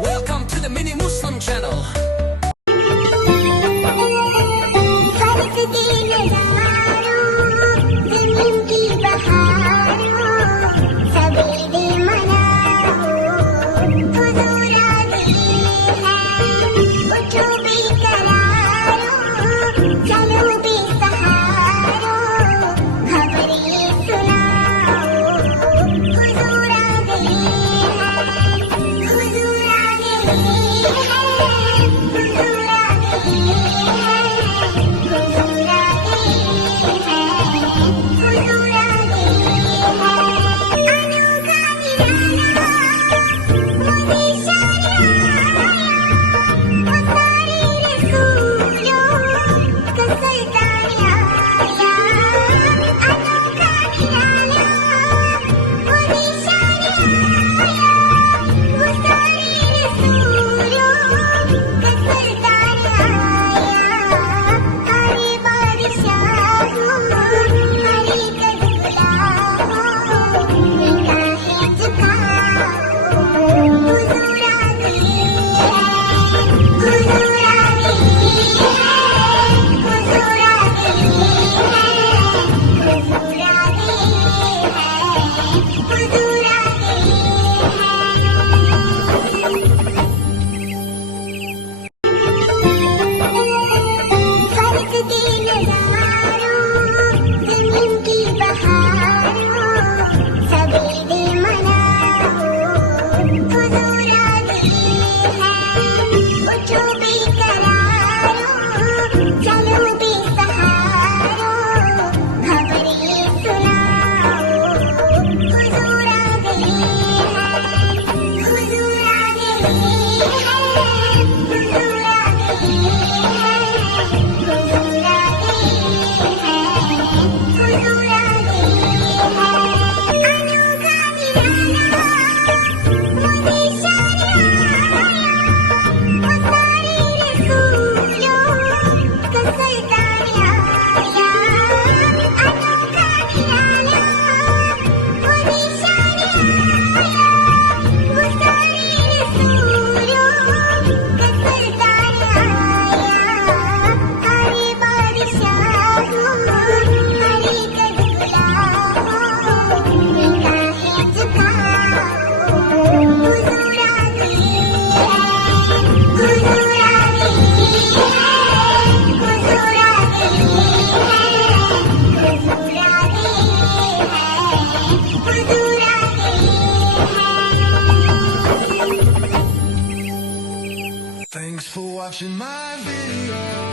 Welcome to the mini Muslim channel. फर्क के नज़ारों ज़मीन की बहारों सवेरे मनाओ हुज़ूर आ गए हैं उठो बेकरारों चलो बेसहारों खबर ये सुनाओ हुज़ूर आ गए हैं हुज़ूर आ गए हैं हुज़ूर आ गए Thanks for watching my video.